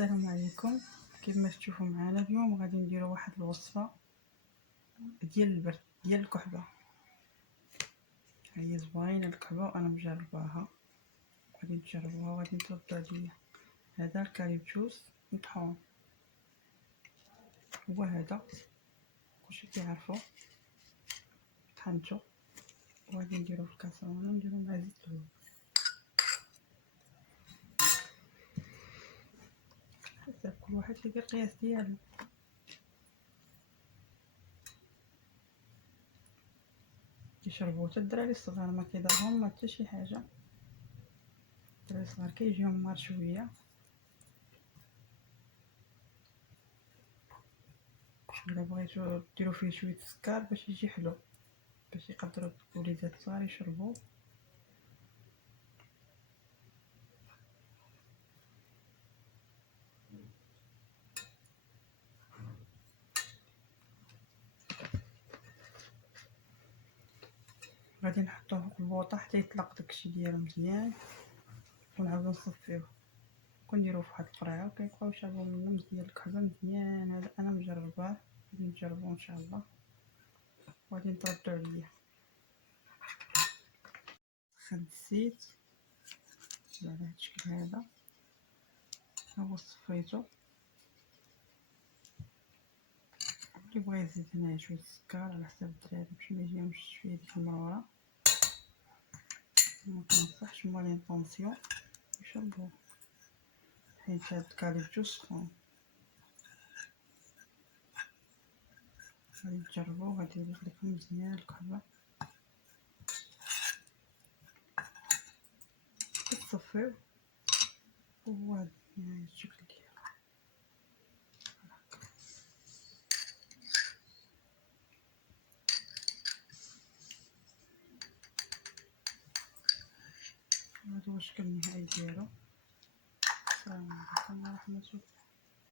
السلام عليكم. كما تشوفوا معنا اليوم غادي نديروا واحد الوصفه ديال البرد ديال الكحبه. هي زوينه الكحبه وانا مجرباها، غادي تجربوها وغادي تردوا عليا. هذا الكاليبتوس مطحون، هو هذا كلشي كيعرفو، طحنتو وغادي نديرو في الكاسرونه نديرو مع زيت الزيتون. حسب كل واحد كيدير القياس ديالو. كيشربوه حتى الدراري الصغار، ما كيضرهم ما حتى شي حاجه. الدراري الصغار كيجيهم مار شويه. الا بغيتو ديروا فيه شويه السكر باش يجي حلو، باش يقدروا الوليدات الصغار يشربوه. غادي نحطوه في البوطه حتى يطلق داكشي ديالو مزيان، ونعاودو نصفيوه ونديروه في واحد القرعه وكيبقاو يشربوا منه مزيان الكحبه مزيان. هذا انا مجرباه، غادي نجربوه ان شاء الله وغادي نتردوا عليا. خد الزيت على هذا الشكل هذا، هو صفيتو. اللي بغى يزيد هنايا شويه السكر على حساب الدراري باش ما يجيهمش شويه ديك المراره، ما كنصحش موالين طونسيون يشربوه حيت هاد الكاليبتوس سخون. غادي تجربوه غادي يريح لكم مزيان الكحبه. كتصفيو وهو هذا الشكل ديالو. هذا هو الشكل النهائي ديالو. السلام عليكم ورحمه الله.